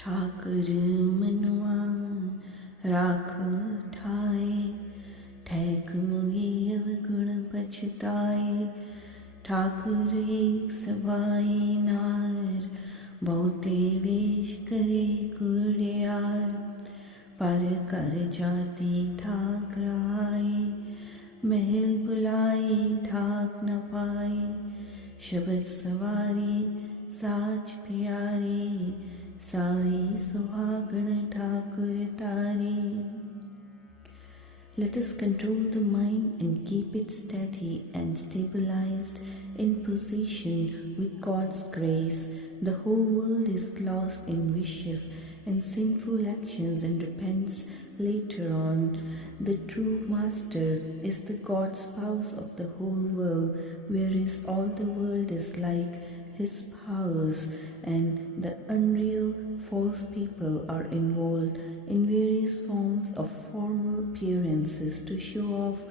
ठाकुर मनुआ राख ठाए, ठैक मुई अवगुण पछताए। ठाकुर एक सबाई नार, बहुते वेश करे कुड़ियार। पर कर जाति ठाक राय, महल बुलाए ठाक न पाए। शब्द सवारी साज प्यारी, साई सुहागण ठाकुर तारी। Let us control the mind and keep it steady and stabilized in position with God's grace. The whole world is lost in vicious and sinful actions and repents later on. The true master is the God spouse of the whole world, whereas all the world is like his spouse, and the unreal false people are involved in various forms of formal appearances to show off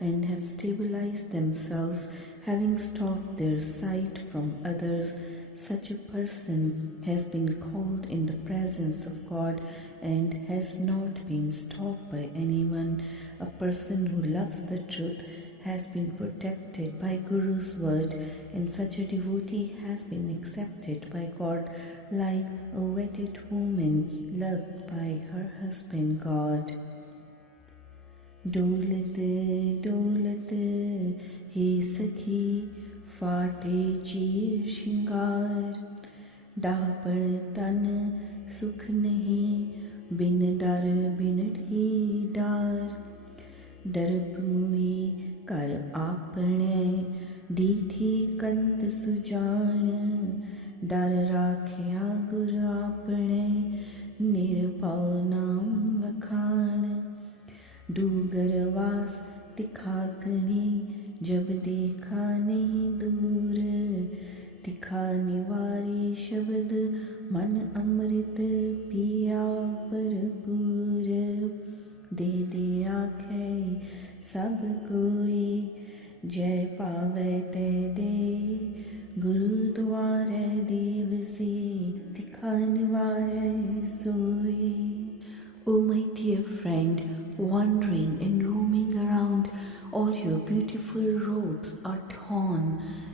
and have stabilized themselves, having stopped their sight from others. Such a person has been called in the presence of God and has not been stopped by anyone. A person who loves the truth has been protected by Guru's word, and such a devotee has been accepted by God like a wedded woman loved by her husband God. डोलत डोलत हे सखी, फाटे चीर श्रृंगार। डापण तन सुख नहीं, बिन डर बिनठी डार। डरब मुई कर आपने, डीठी कंत सुजान। डर राख्या गुर आपने, निरपौ नाम वखान। डूगरवास तिखाकनी, जब देखा नहीं दूर। तिखा निवारी शब्द, मन अमृत पिया भरपूर। दे दे आखे सब कोई, जय पावे ते दे। गुरुद्वारे देवसी, तिखा निवारे सोई। O my dear friend, wandering and roaming around, all your beautiful robes are torn.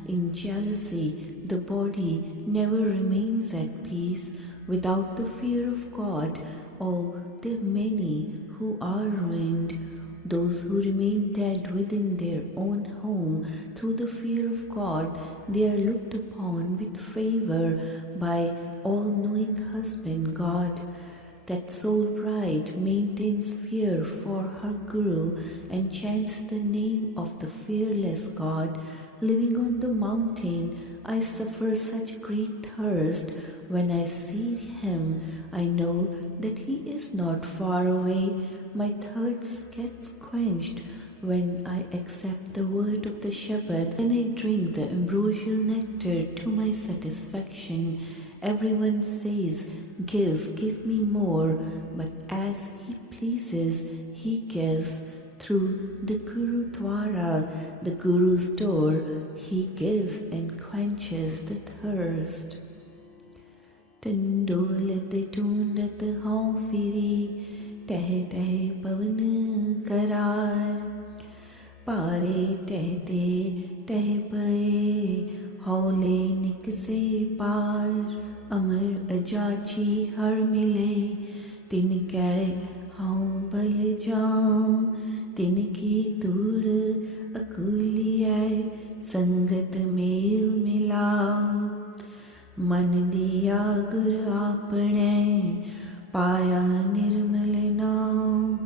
In jealousy, the body never remains at peace. Without the fear of God, oh, there are many who are ruined. Those who remain dead within their own home through the fear of God, they are looked upon with favor by all-knowing husband God. That soul bride maintains fear for her Guru and chants the name of the fearless God. Living on the mountain, I suffer such great thirst. When I see him, I know that he is not far away. My thirst gets quenched when I accept the word of the shepherd, and I drink the ambrosial nectar to my satisfaction. Everyone says, give me more, but as he pleases, he gives. Through the Gurudwara, the Guru's door, he gives and quenches the thirst. Tandolat tundat hau firi, teh teh pavan karar. Pare tehte teh paye, हौले निक से पार। अमर अजाची हर मिले, तिनकै हाँ बल जाऊं। तिनकी तूर अकुलियै, संगत mail मिलाओ। मन दिया गुर आपने, पाया निर्मल नाम।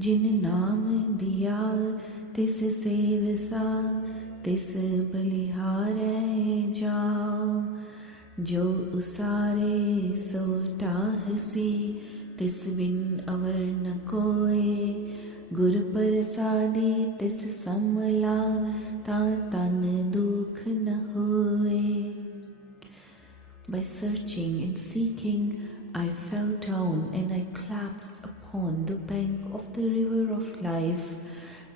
जिन नाम दिया तिस सेवसा, तिस बलिहारै जाओ। जो उसारे सो टाहसी, तिस बिन अवर न कोय। गुर प्रसादी तिस समला, ता तन दुख न होए। By searching and seeking, I fell down and I collapsed upon the bank of the river of life.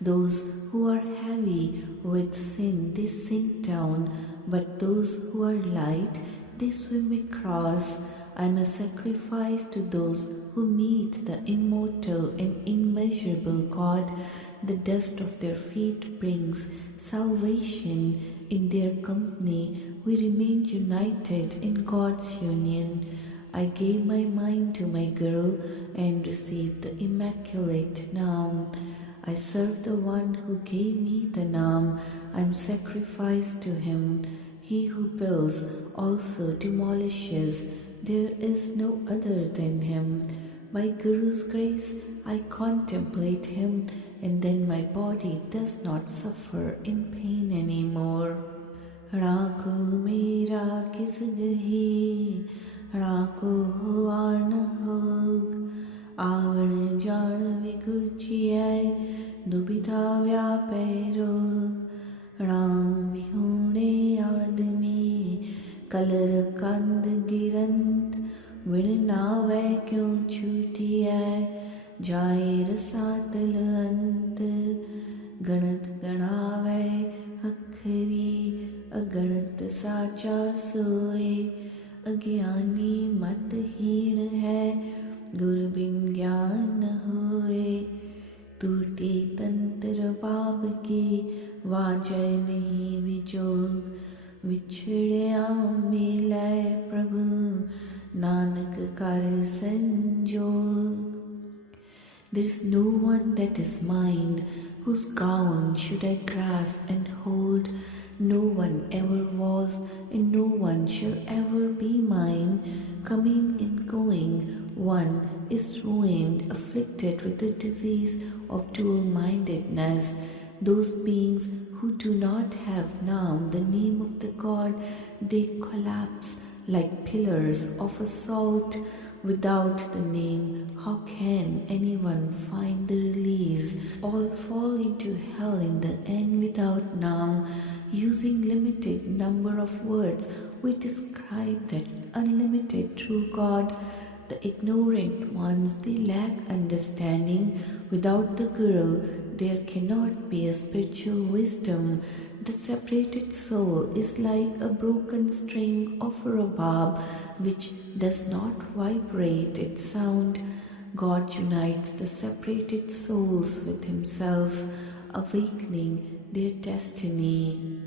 Those who are heavy with sin, they sink down, but those who are light, they swim across. I am a sacrifice to those who meet the immortal and immeasurable God. The dust of their feet brings salvation. In their company, we remain united in God's union. I gave my mind to my Guru and received the immaculate Naam. I serve the one who gave me the Naam. I am sacrificed to him. He who builds also demolishes. There is no other than him. By Guru's grace, I contemplate him, and then my body does not suffer in pain anymore. Rakho mera kis gahi, rakho hoa na hog, avan jaan viguchiye, dubitha vyape rog, Ram vihune admi, kalar kand girant, विड़नावे क्यों छूटी है जाए रसातल अंत गणत गणावे अखरी अगणत साचा सोए अज्ञानी मतहीन है गुरु बिन ज्ञान होए टूटी तंत्र बाब की वाजय नहीं विजोग विछड़िया मिले प्रभु Nanak kar sanjog. There is no one that is mine, whose gown should I grasp and hold. No one ever was, and no one shall ever be mine. Coming and going, one is ruined, afflicted with the disease of dual-mindedness. Those beings who do not have Naam, the name of the God, they collapse like pillars of assault. Without the name, how can anyone find the release? All fall into hell in the end without Naam. Using limited number of words, we describe that unlimited true God. The ignorant ones, they lack understanding. Without the Guru, there cannot be a spiritual wisdom. The separated soul is like a broken string of a rabab which does not vibrate its sound. God unites the separated souls with himself, awakening their destiny.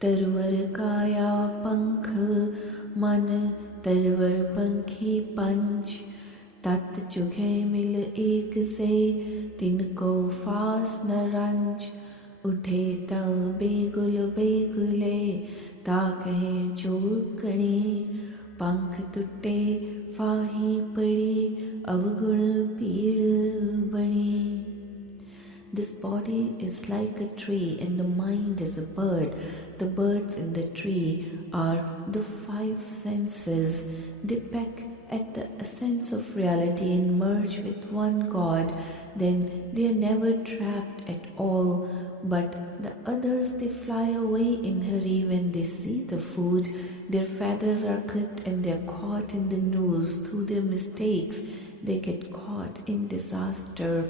Tarvar kaya pankh man tarvar pankhi panch tat chughe mil ek se tinko faas न रंज उठे तब बेगुल बेगुले ताकहे चौकड़ी पंख टूटे फाही पड़ी अवगुण पीड़ बड़ी. This body is like a tree and the mind is a bird. The birds in the tree are the five senses. They peck at the essence of reality and merge with one God. Then they are never trapped at all. But the others, they fly away in hurry when they see the food. Their feathers are clipped and they are caught in the noose. Through their mistakes, they get caught in disaster.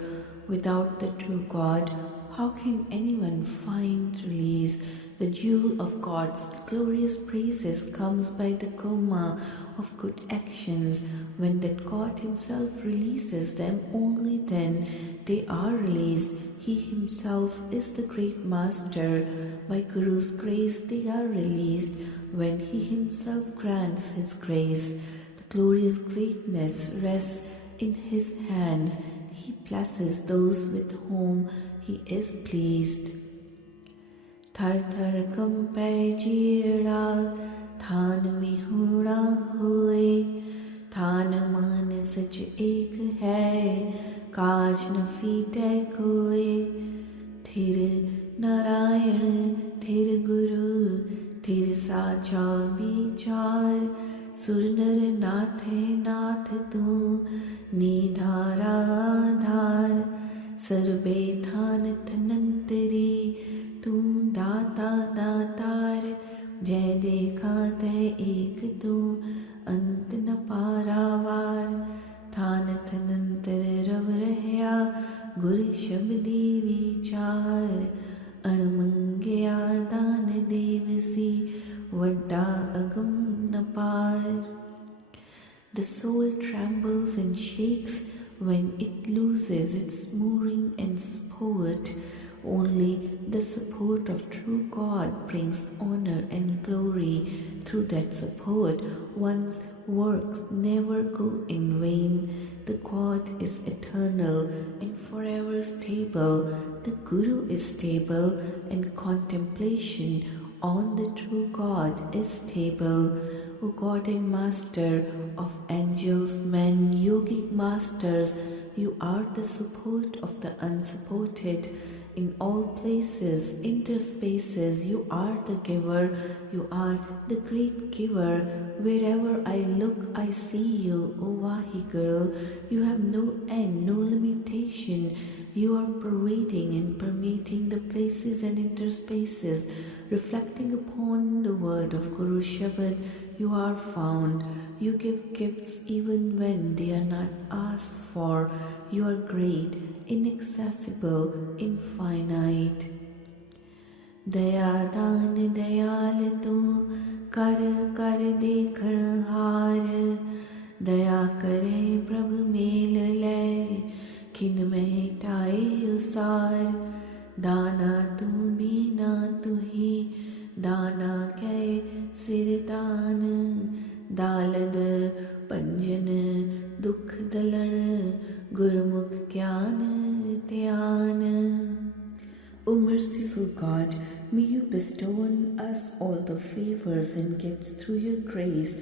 Without the true God, how can anyone find release? The jewel of God's glorious praises comes by the karma of good actions. When that God himself releases them, only then they are released. He himself is the great master. By Guru's grace they are released when he himself grants his grace. The glorious greatness rests in his hands. He blesses those with whom he is pleased. Thar thar kampe jira than vihuna hoye than man sach ek hai kaj na fite koye thir narayan thir guru thir sacha bichar सुर नर नाथ नाथ तू निधारा धार सर्वे थान धनंतरी तू दाता दातार जय देखा तय एक तू अंत न पारावार थान धनंतर रव रहया गुर शब्दी विचार अणमंगया दान देवसी वड्डा अगम न पार. The soul trembles and shakes when it loses its mooring and support. Only the support of true God brings honor and glory. Through that support, one's works never go in vain. The God is eternal and forever stable. The Guru is stable, and contemplation on the true God is stable. O God and Master of angels, men, yogic masters, you are the support of the unsupported. In all places, interspaces, you are the giver, you are the great giver. Wherever I look, I see you, O Vaheguru. You have no end, no limitation. You are pervading and permeating the places and interspaces. Reflecting upon the word of Guru Shabad, you are found. You give gifts even when they are not asked for. You are great, inaccessible, infinite. दया दान दयाल तू कर कर देखण हार दया करे प्रभ mail लै खिन में टाए उसार दाना तू बीना तू ही दाना कै सिर दान दालद पंजन दुख दलण गुरमुख ज्ञान ध्यान. O merciful God, may you bestow on us all the favors and gifts through your grace,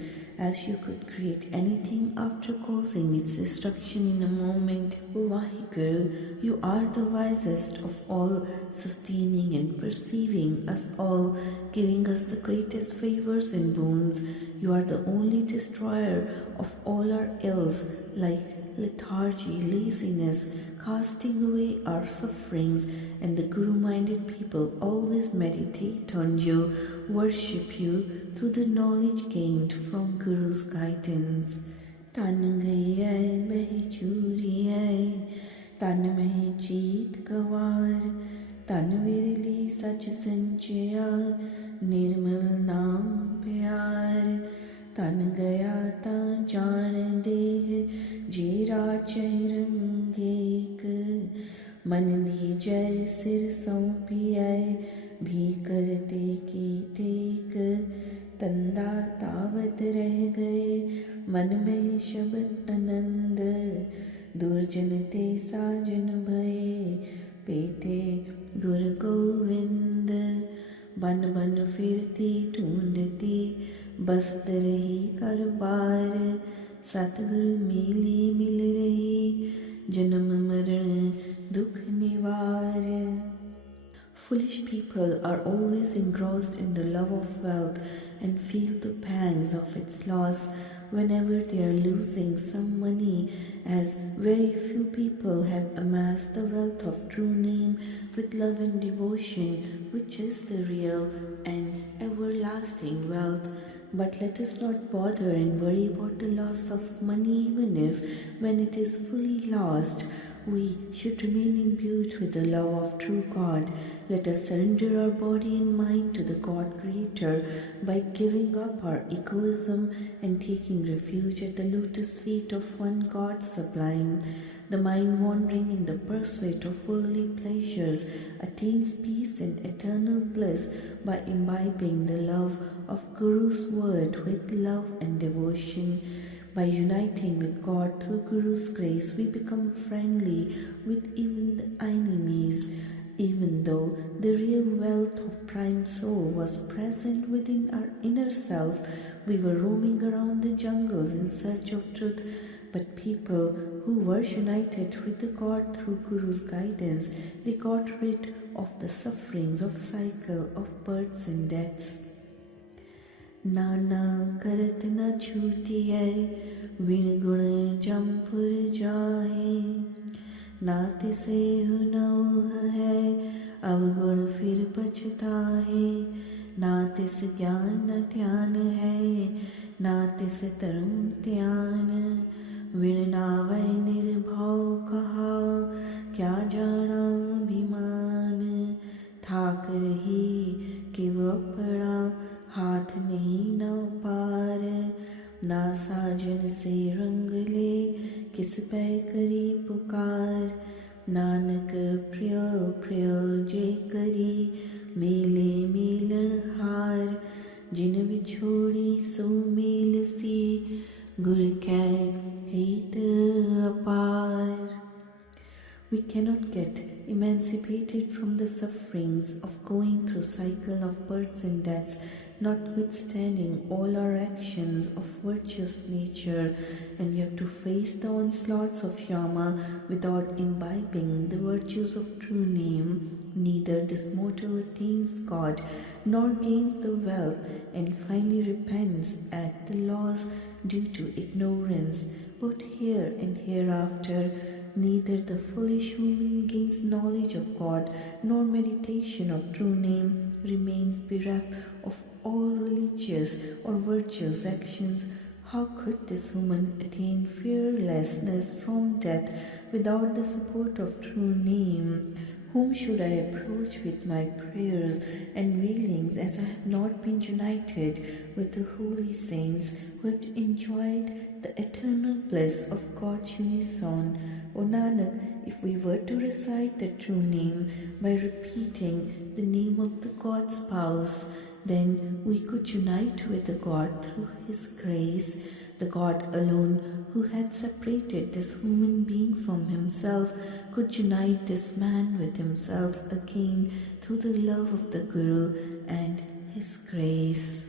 as you could create anything after causing its destruction in a moment. O Vaheguru, you are the wisest of all, sustaining and perceiving us all, giving us the greatest favors and boons. You are the only destroyer of all our ills, like lethargy, laziness, casting away our sufferings, and the Guru-minded people always meditate on you, worship you through the knowledge gained from Guru's guidance. Tan gaiye behi churiye, tan mehi jeet gawar, tan virili sach sanchaya, nirmal naam pyar. तन गया ता जान देह जीरा चरंगेक मन दीजय सिर सौंपिय भी करते की टेक तंदा तावत रह गए मन में शब्द आनंद दुर्जन ते साजन भये पेटे गुरु गोविंद बन बन फिरती ढूंढती बसत रही कारोबार सतगुरु मिली मिल रही जन्म मरण दुख निवार. Foolish people are always engrossed in the love of wealth and feel the pangs of its loss whenever they are losing some money, as very few people have amassed the wealth of true name with love and devotion, which is the real and everlasting wealth. But let us not bother and worry about the loss of money, even if, when it is fully lost, we should remain imbued with the love of true God. Let us surrender our body and mind to the God Creator by giving up our egoism and taking refuge at the lotus feet of one God sublime. The mind wandering in the pursuit of worldly pleasures attains peace and eternal bliss by imbibing the love of Guru's word with love and devotion. By uniting with God through Guru's grace, we become friendly with even the enemies. Even though the real wealth of Prime Soul was present within our inner self, we were roaming around the jungles in search of truth. But people who were united with the God through Guru's guidance, they got rid of the sufferings of cycle of births and deaths. नाना करत न छूटिए विण गुण जमपुर जाए नाते से हुनौह है अवगुण फिर पछताए नातिस ज्ञान न ध्यान है नातिस तरम ध्यान विण नावै निर्भव कहा क्या जाना अभिमान थाक रही कि वह पड़ा हाथ नहीं न पार ना साजन से रंग ले, किस पै करी पुकार। नानक प्रिय प्रिय जे करी, मेले मेलन हार। जिन विछोड़ी सो मेल सी, गुर कै हित अपार। We cannot get emancipated from the sufferings of going through cycle of births and deaths, notwithstanding all our actions of virtuous nature, and we have to face the onslaughts of Yama without imbibing the virtues of true name. Neither this mortal attains God, nor gains the wealth, and finally repents at the loss due to ignorance, both here and hereafter. Neither the foolish woman gains knowledge of God, nor meditation of true name, remains bereft of all religious or virtuous actions. How could this woman attain fearlessness from death without the support of true name? Whom should I approach with my prayers and wailings, as I have not been united with the holy saints who have enjoyed the eternal bliss of God's unison? O Nanak, if we were to recite the true name by repeating the name of the God's spouse, then we could unite with the God through His grace. The God alone, who had separated this human being from Himself, could unite this man with Himself again through the love of the Guru and His grace.